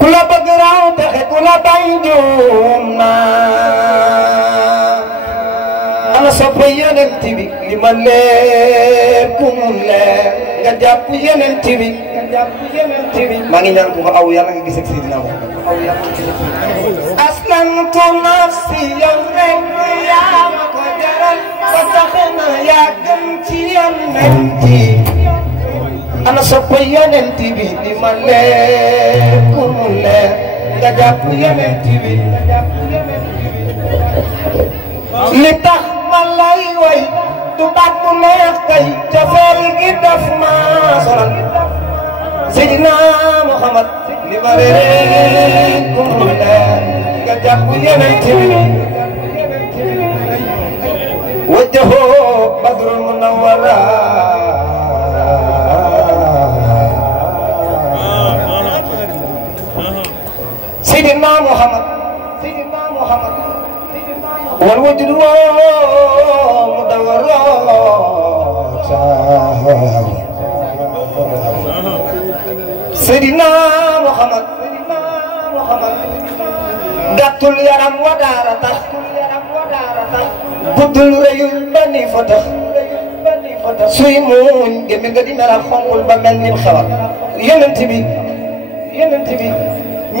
kula bëgg raw texe kula bañ juum na ana sopp Yonent bi li ma leer ku mu leer nga jàpp Yonent bi maa ngi ñaan ku ko aw yàlla nga gis ak Seydina aslamtu nafsi yow rek yaa ma ko jaral ba tax na yaa gën ci Yonent ana sopp Yonent bi li ma leer ku mu leer nga jàpp Yonent bi li tax ma lay way du baat bu neex kay cofeel gi daf ma sonal Seydina Muhammad li ma leer ku mu leer nga jàpp Yonent bi wajjahu badrul munawwara Seydina Muhammad wal wajdu mudawwara Seydina Muhammad gàttul yaram wa daara tax buddul rëyul ba ni fa tax suy muuñ gémmi nga di mel xonqul ba mel ni xewal Yonent bi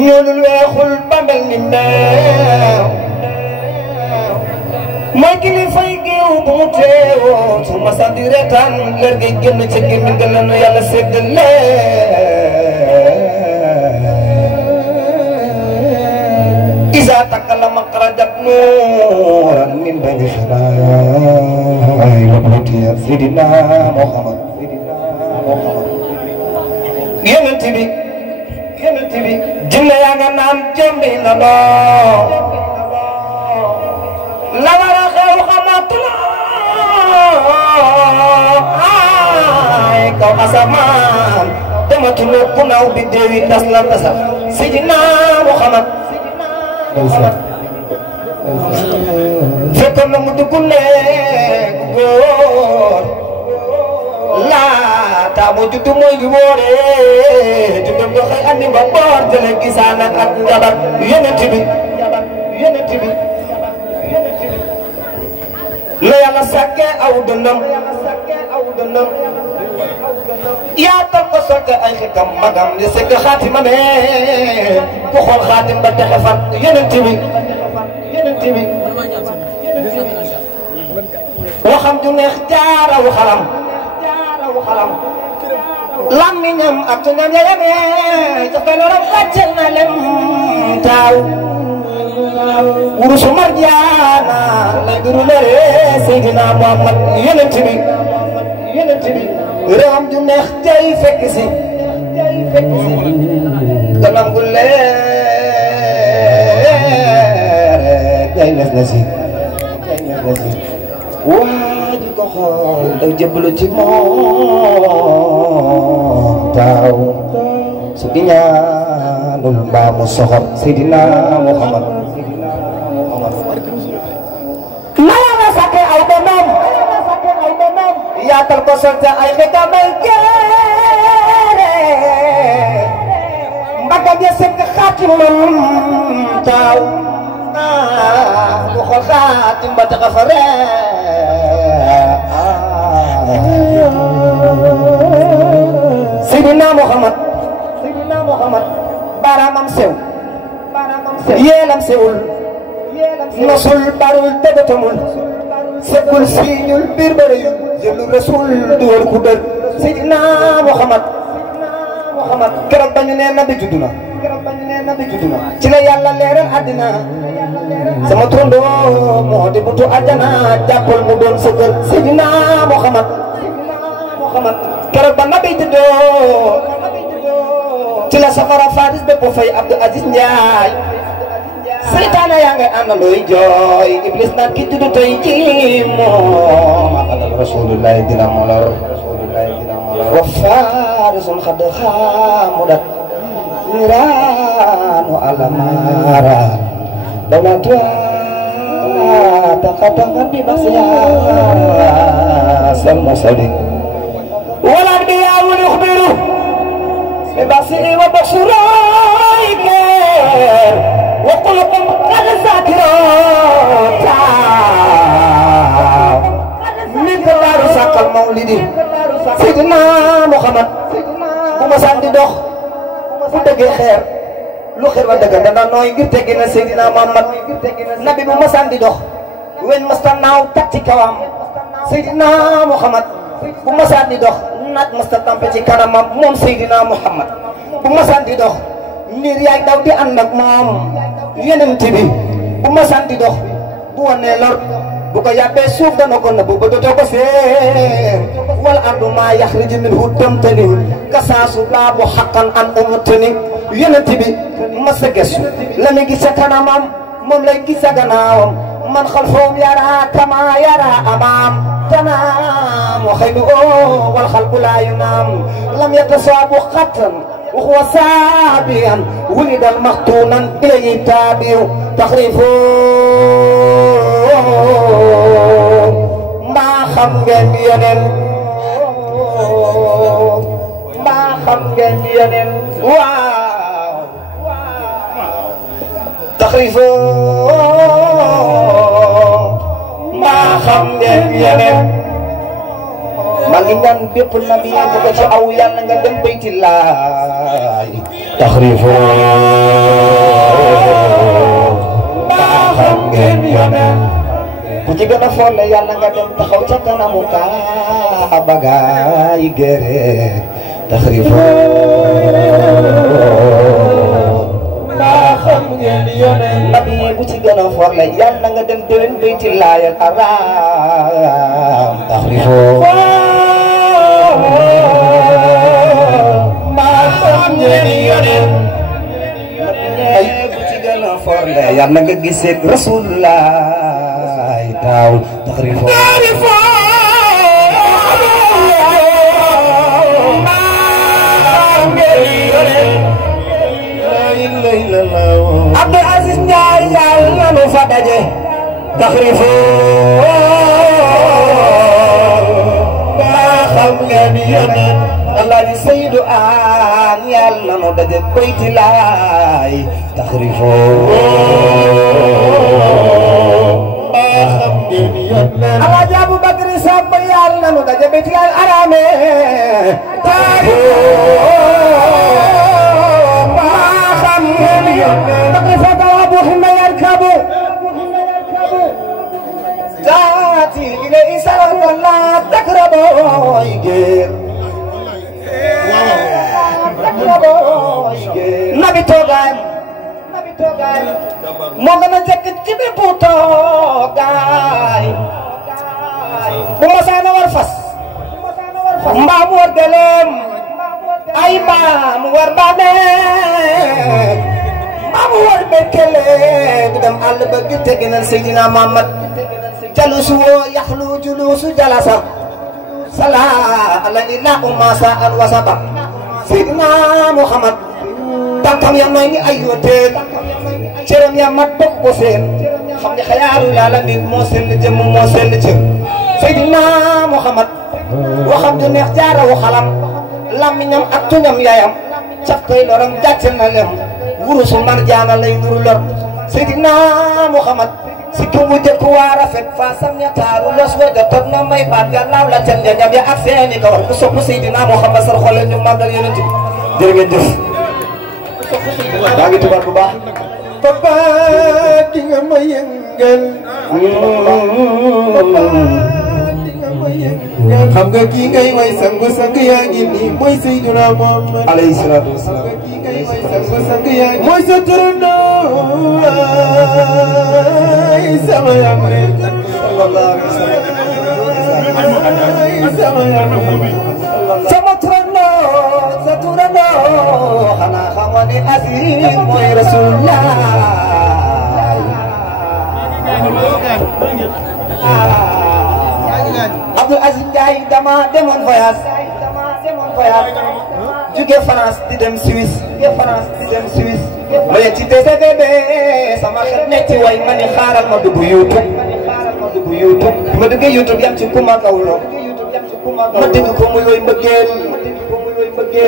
ñuulul weexul ba mel ni meew mooy kilifay géew bu mu teewoo su ma sax di reetaan leer ngay génn ca gémmi nga lanu yàlla séddale isa takallama xarajat nuuran min bayni xalaay wabutiya Seydina Muhammad Yonent bi jinne yaa nga naan jëmbi na loo la war a xew xamatuloo ay kaw asamaan dematuloo ku naaw bi déewi tas la tasal Seydina Muhammad fekkoon na mu dugg nekk góor laata mu juddu mooy gi wóoree juddam nga xëy andi ba boor jële gisaan ak njabar Yonent bi la yàlla sàkke aw dëndam yaatal ko sokke ay xikam magam li sekk xaatima ne ku xool xaatim ba texe fan Yonent bi waxam ju neex jaaraw xalam làmmiñam ak tuñam ya yemee ca feloram wàccel na lem taaw wurusu marjaana lay duru lere Seydina Muhammad Yonent bi réewam ju neex jay fekk si ganam gu leer jay nes na si waaju ko xool daw jëblu ci moom taaw su di ñaanul mbaa mu soxor Seydina Muhammad la yàlla sàkke aw doomam yaatal ko solte ay xikamay geere mbagga ja sekk xaatimam taaw ku xool xaatim ba taxa fa Seydina Muhammad baaraamam sew yeelam sewul nosul barul tegatamul sekkul siiñul biir ba rëyul jëlu rasul duwal ku dër Seydina Muhammad keroog ba ñu nee nabi juddu na ci la yàlla leeral àddina sama turandoo moo di butu àjjana jàppal mu doon sa kër Seydina Muhammad keroog ba nabi juddoo ci la safara Faris bépp fay Abdou Aziz Ndiaye seytaane yaa ngay àndandooy jooy Iblis naan ki juddu tey ji moom akadal rasulullahi dina molar wa farisun xad xaamudat niraanu alamara dawlatu taqataqa bi nafsiha sal musalik والأنبياء يخبروا ببصر وبشرائك وقلكم قد ذاكرون من دار ساق المولد سيدنا محمد بما ساندي دوخ fu dëggee xeer lu xeer wa dëgg dana nooy ngir teggi na Seydina Muhammad nabi bu masaan di dox wen masta naaw tag ci kawam Seydina Muhammad bu masaan di dox naat masta tampe ci kanamam moom Seydina Muhammad bu masaan di dox niir yaay daw di ànd ak moom yenent bi bu masaan di dox bu wanee lor bu ko yàbbee suuf dana ko nëbbu ba dootoo ko seen wal ardu maa yaxriju minhu damtani kasaasu laabu xaqan an umutani yonent bi ma sa gëstu la muy gis sa kanamam moom lay gis sa gannaawam man xalfahum yara kama yara amaam tanaamu xaybu wal xalqu laa yunaam lam yatasaabu xattan وهو سابيا ولد المختونا إليه تابع تخريفه ما خمجن ينن ما خمجن ينن واو تخريفه ما خمجن ينن maa ngi ñaan bépp nabi bu ko ci aw yàlla nga dem baytillaay taxrifu maa xam ngeen yoneen ku ci gën a folle yàlla nga dem taxaw ca kanamu Kaaba gaay gere taxrifu maa xam ngeen yoneen nabi bu ci gën a folle yàlla nga dem déwén baytillaay al haram taxrifu ay bu ci gën a forle yàlla nga gisee Rasulullah taaw taxrifo Abdou Aziz Ndiaye yàlla nu fa daje taxrifo xam ngeen yoneen Allah di Sayyidu aan yàlla nu daje bayti laay taxrifo xam ngeen yoneen Allah di Abu Bakri Samb yàlla nu daje bayti laay arame taxrifo xam ngeen yoneen taxrifo Abu Himma yarkabu zaati ilay sallallahu la takrabo igir nabi toogaay moo gën a jekk ci bépp toogaay bu masaana war fas mbaam war gëlëm ay mbaam war mbaamee mbaam war bekkele du dem àll ba gi teginal Seydina Muhammad jalusu yaxlu julusu jalasa sala ala ila umasa al wasata Seydina Muhammad tànkam ya may ni ay yoteen cëram ya mat bokk ko seen xam ne xayaaru laala nit moo sell jëm moo sell cër Seydina Muhammad waxam du neex jaarawu xalam làmmiñam ak tuñam yaayam caf koy loram jàcce na lem wurusu marjaana lay nuru lor Seydina Muhammad si ku mu jëkk waa rafet fa sam ña taaru los wa ja tot na may baat ya laaw la can ja ñam ya ak seeni ka war ku sopp Seydina Muhammad sar xoole ñu màggal yonent bi jërë ngeen jëf daa ngi tubaab bu baax papa ki nga ma yëngal xam nga kii ngay way sangu sang yaa ngi nii mooy Seydina Muhammad alayhi salaatu wasalaam kii ngay way sangu sang yaa ngi mooy sa turandoo sama yamre sallallahu alayhi wa sallam sama yamre sama turandoo sa turandoo xanaa xamoon ne Aziz mooy Rasulullah Abdou Aziz Ndiaye dama demoon voyage jóge France di dem Suisse ma yegg ci TCDB sama xel netti way ma ni xaaral ma dugg YouTube ma duggee YouTube yam ci Kuma Gawlo ma dégg ko muy woy mbëggeel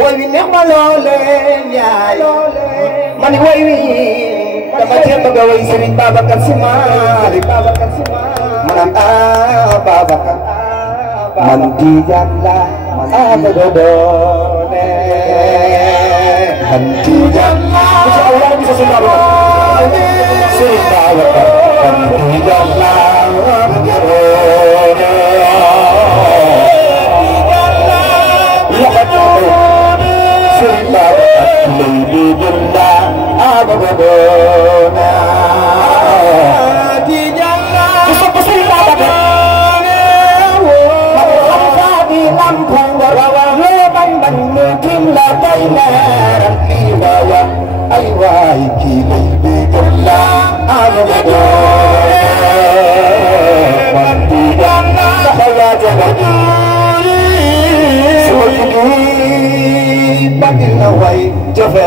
woy wi neex ma loolee ñaay ma ni woy wi dama cee bëgg a woy Serigne Babacar Sy Malick ma naan Babacar man Tijaan la bëgg a doone man Tijaan la bisa awal bisa Serigne Babacar man Tijaan la bëgg a doone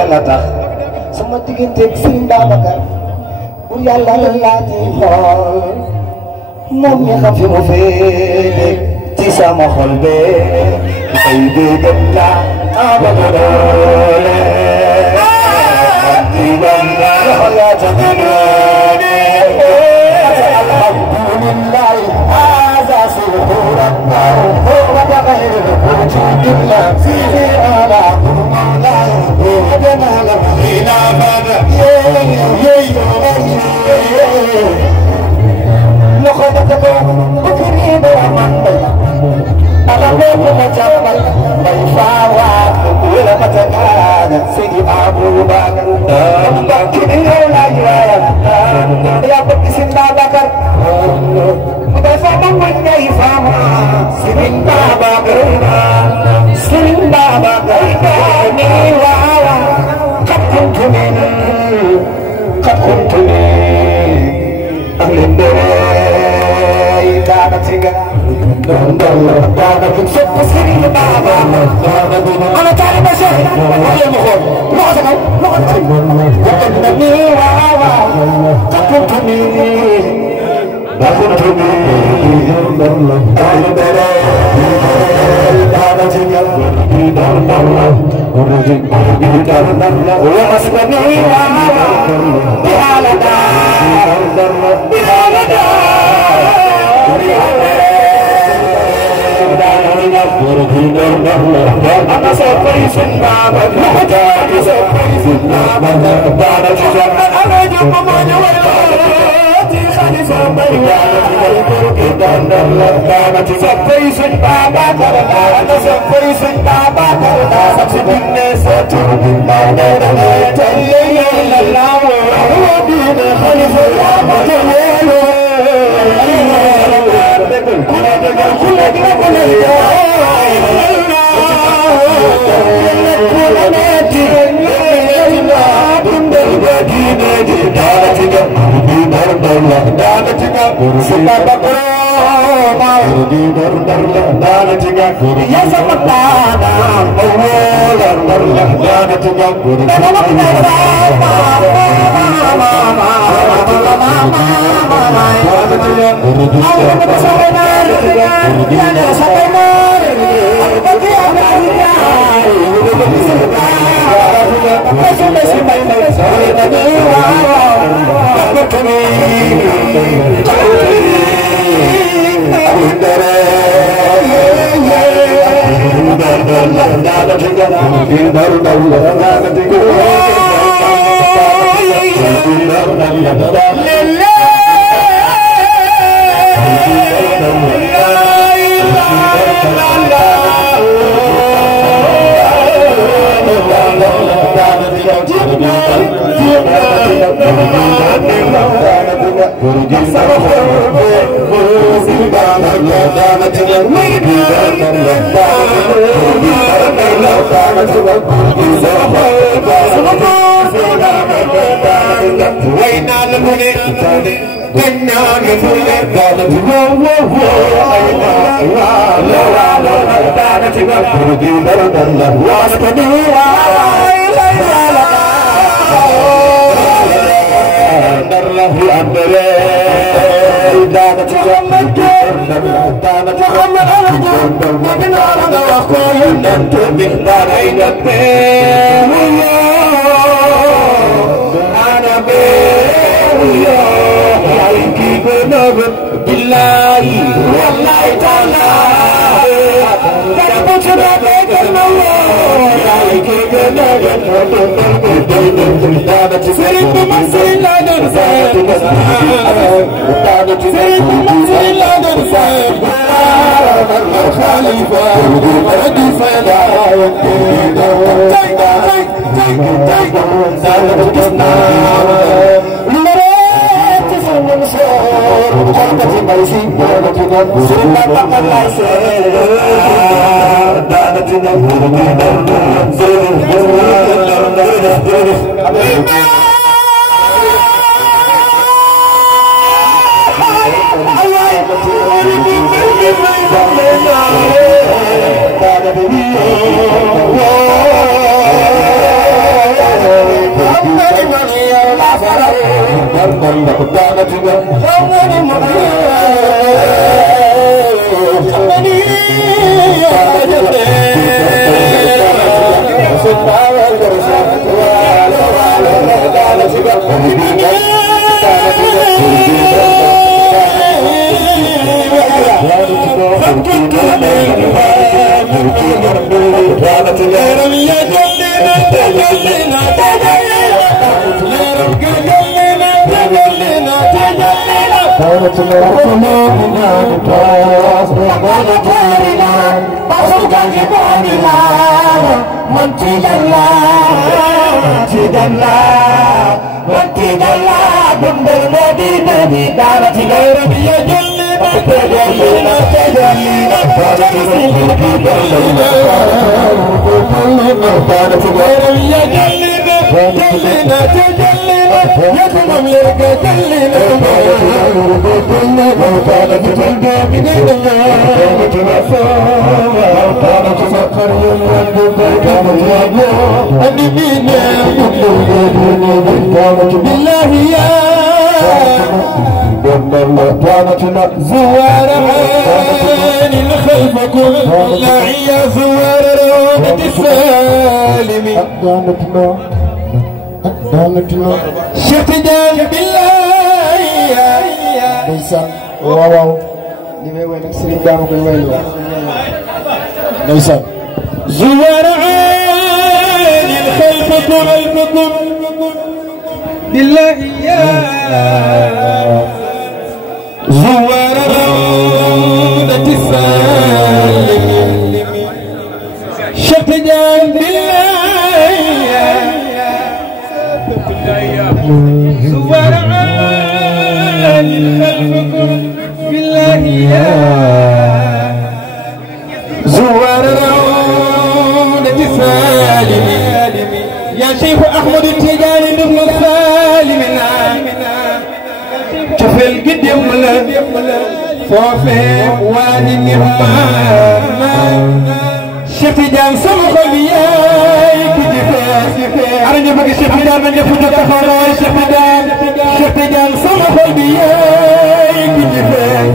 la tax sama digganteeg Serigne Babacar pour yàlla la laati xool moom mi xam fi mu féete ci sama xol bee ay déggal la bëgg a doole yaa jagane alhamdulillahi haza suhuran wa tagayr illa fi ala Dar محمد أرجو ومن أرد وقوي أنت مقدار عين البير أنا بير عليكي بنظر بالله والله تعالى كتبت بيت المولى عليكي بنظر سرت منزل لا نرسل سرت منزل لا نرسل خليفة ردي فلا زوار عين الخلف كل لعيا زوار روضة السالمين شفت جان بالله نيسان واو لمي وينك سرين دامك الويلو نيسان زوار عين الخلف كل بالله زوار روضة السالمين شفت جان بالله زوار عين خلفكم بالله زوار روضة السالمين يا شيخ أحمد التجاني دم السالمين شوف القدم فوفي وادي النعمان شفت جان سمخ بياي كتفاي أنا نبغي شفت جان من يفوت تخاراي شفت جان سمخ بياي كتفاي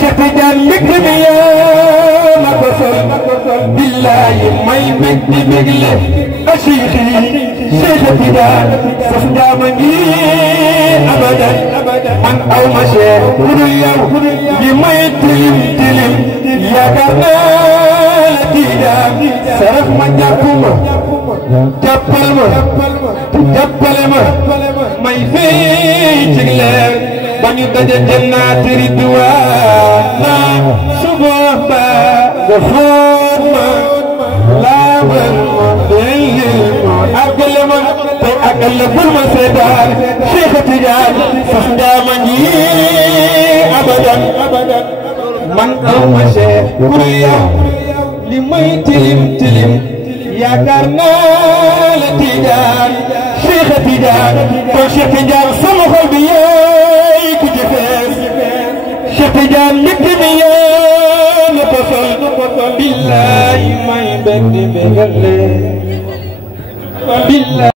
شفت جان مكتب يا مقصر بالله ما يمد بقله أشيخي شيخ جان صفدا مني أبدا من أو مشي كل يوم يتلم يا كرنال تيجا سرف ما جبل ما يفيد جلال بني جنات رضوان سبحان غفور لا أقل فرما سيدان شيخ تجان فخدا مني أبدا من أو مشي كريا لمي تلم يا كرنال تجان شيخ تجان شيخ تجان سمخ البياي كجفاس شيخ تجان مكتبيا نتصل بالله ما يبدي بغلي بالله